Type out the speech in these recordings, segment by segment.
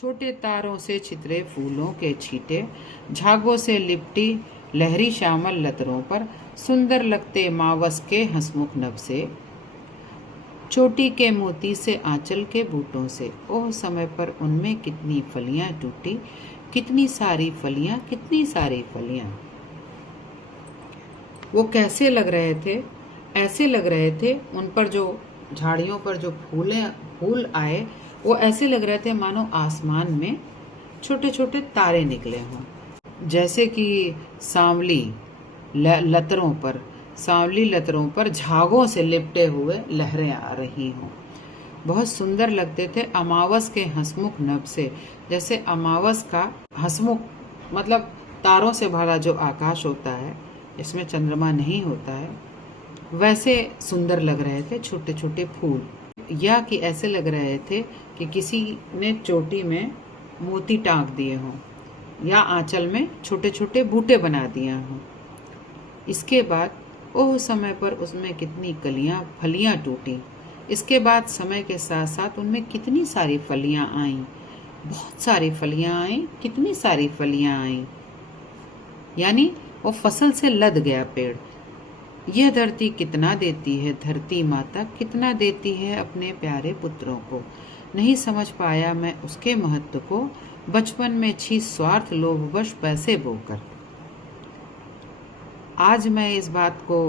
छोटे तारों से छितरे फूलों के छींटे, झागों से लिपटी लहरी श्यामल लतरों पर सुंदर लगते मावस के हंसमुख नभ से, चोटी के मोती से आंचल के बूटों से। ओह समय पर उनमें कितनी फलियां टूटी, कितनी सारी फलियां, कितनी सारी फलियां। वो कैसे लग रहे थे? ऐसे लग रहे थे उन पर जो झाड़ियों पर जो फूल आए, वो ऐसे लग रहे थे मानो आसमान में छोटे छोटे तारे निकले हों। जैसे कि सांवली लतरों पर झागों से लिपटे हुए लहरें आ रही हों। बहुत सुंदर लगते थे अमावस के हंसमुख नभ से। जैसे अमावस का हंसमुख मतलब तारों से भरा जो आकाश होता है, इसमें चंद्रमा नहीं होता है, वैसे सुंदर लग रहे थे छोटे छोटे फूल। या कि ऐसे लग रहे थे कि किसी ने चोटी में मोती टांक दिए हों या आंचल में छोटे छोटे बूटे बना दिए हों। इसके बाद ओह समय पर उसमें कितनी फलियां टूटी। इसके बाद समय के साथ साथ उनमें कितनी सारी फलियां आईं, बहुत सारी फलियां आईं, कितनी सारी फलियां आईं। यानी वो फसल से लद गया पेड़। यह धरती कितना देती है, धरती माता कितना देती है अपने प्यारे पुत्रों को। नहीं समझ पाया मैं उसके महत्व को, बचपन में छी स्वार्थ लोभवश पैसे बोकर। आज मैं इस बात को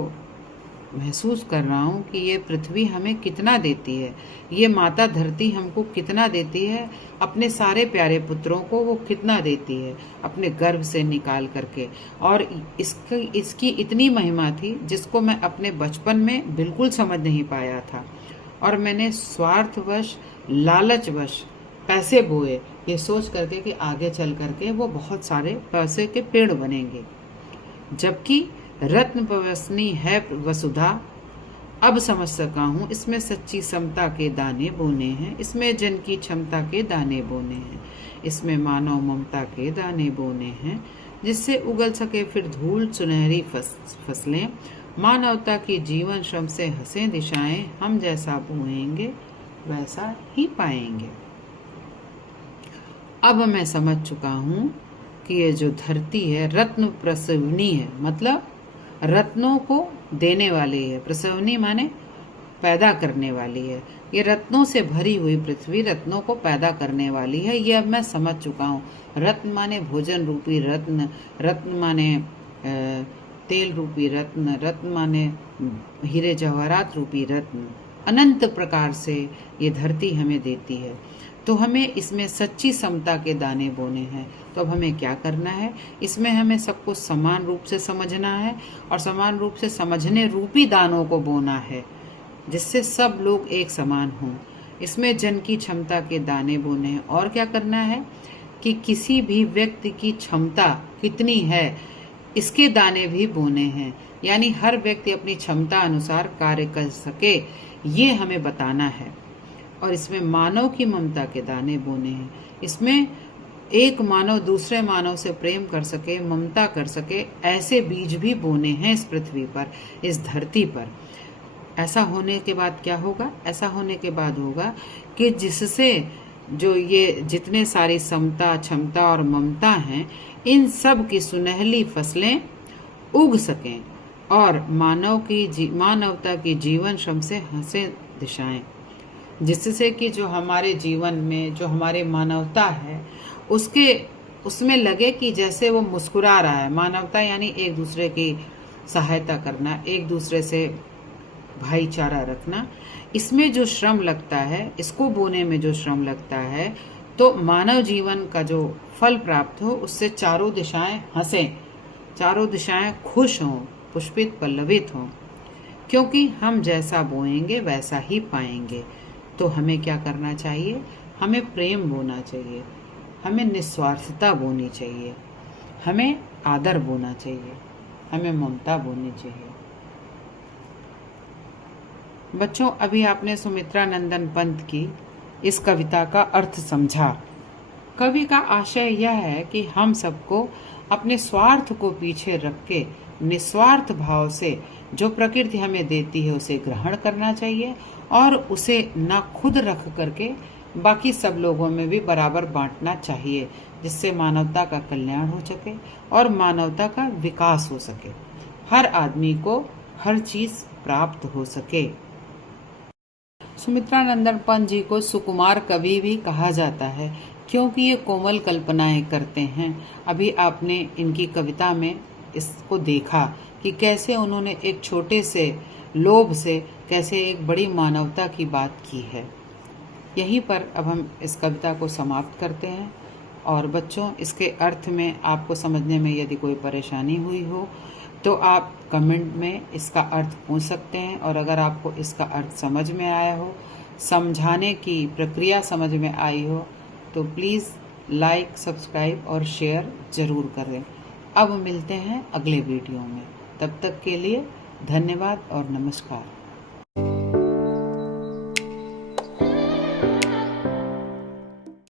महसूस कर रहा हूँ कि ये पृथ्वी हमें कितना देती है, ये माता धरती हमको कितना देती है, अपने सारे प्यारे पुत्रों को वो कितना देती है अपने गर्भ से निकाल करके। और इसकी इतनी महिमा थी जिसको मैं अपने बचपन में बिल्कुल समझ नहीं पाया था। और मैंने स्वार्थवश लालचवश पैसे बोए, ये सोच करके कि आगे चल करके वो बहुत सारे पैसे के पेड़ बनेंगे। जबकि रत्न पवसनी है वसुधा, अब समझ सका हूँ इसमें सच्ची समता के दाने बोने हैं, इसमें जन की क्षमता के दाने बोने हैं, इसमें मानव ममता के दाने बोने हैं, जिससे उगल सके फिर धूल सुनहरी फसलें। मानवता की जीवन श्रम से हंसे दिशाएं, हम जैसा बोएंगे वैसा ही पाएंगे। अब मैं समझ चुका हूँ कि ये जो धरती है रत्न प्रसवनी है, मतलब रत्नों को देने वाली है। प्रसवनी माने पैदा करने वाली है। ये रत्नों से भरी हुई पृथ्वी रत्नों को पैदा करने वाली है, ये अब मैं समझ चुका हूँ। रत्न माने भोजन रूपी रत्न, रत्न माने तेल रूपी रत्न, रत्न माने हीरे जवाहरात रूपी रत्न। अनंत प्रकार से ये धरती हमें देती है, तो हमें इसमें सच्ची समता के दाने बोने हैं। तो अब हमें क्या करना है? इसमें हमें सबको समान रूप से समझना है और समान रूप से समझने रूपी दानों को बोना है, जिससे सब लोग एक समान हों। इसमें जन की क्षमता के दाने बोने हैं। और क्या करना है कि किसी भी व्यक्ति की क्षमता कितनी है, इसके दाने भी बोने हैं। यानी हर व्यक्ति अपनी क्षमता अनुसार कार्य कर सके, ये हमें बताना है। और इसमें मानव की ममता के दाने बोने हैं। इसमें एक मानव दूसरे मानव से प्रेम कर सके, ममता कर सके, ऐसे बीज भी बोने हैं इस पृथ्वी पर, इस धरती पर। ऐसा होने के बाद क्या होगा? ऐसा होने के बाद होगा कि जिससे जो ये जितने सारी समता, क्षमता और ममता हैं, इन सब की सुनहली फसलें उग सकें और मानवता की जीवन श्रम से हंसे दिशाएं, जिससे कि जो हमारे जीवन में जो हमारी मानवता है उसमें लगे कि जैसे वो मुस्कुरा रहा है। मानवता यानी एक दूसरे की सहायता करना, एक दूसरे से भाईचारा रखना। इसमें जो श्रम लगता है, इसको बोने में जो श्रम लगता है, तो मानव जीवन का जो फल प्राप्त हो, उससे चारों दिशाएं हंसें, चारों दिशाएं खुश हों, पुष्पित पल्लवित हों। क्योंकि हम जैसा बोएंगे वैसा ही पाएंगे। तो हमें क्या करना चाहिए? हमें प्रेम बोना चाहिए, हमें निस्वार्थता बोनी चाहिए, हमें आदर बोना चाहिए, हमें ममता बोनी चाहिए। बच्चों, अभी आपने सुमित्रा नंदन पंत की इस कविता का अर्थ समझा। कवि का आशय यह है कि हम सबको अपने स्वार्थ को पीछे रख के निस्वार्थ भाव से जो प्रकृति हमें देती है उसे ग्रहण करना चाहिए और उसे न खुद रख करके बाकी सब लोगों में भी बराबर बांटना चाहिए, जिससे मानवता का कल्याण हो सके और मानवता का विकास हो सके, हर आदमी को हर चीज प्राप्त हो सके। सुमित्रानंदन पंत जी को सुकुमार कवि भी कहा जाता है, क्योंकि ये कोमल कल्पनाएं करते हैं। अभी आपने इनकी कविता में इसको देखा कि कैसे उन्होंने एक छोटे से लोभ से कैसे एक बड़ी मानवता की बात की है। यहीं पर अब हम इस कविता को समाप्त करते हैं। और बच्चों, इसके अर्थ में आपको समझने में यदि कोई परेशानी हुई हो तो आप कमेंट में इसका अर्थ पूछ सकते हैं, और अगर आपको इसका अर्थ समझ में आया हो, समझाने की प्रक्रिया समझ में आई हो, तो प्लीज़ लाइक, सब्सक्राइब और शेयर ज़रूर करें। अब मिलते हैं अगले वीडियो में। तब तक के लिए धन्यवाद और नमस्कार।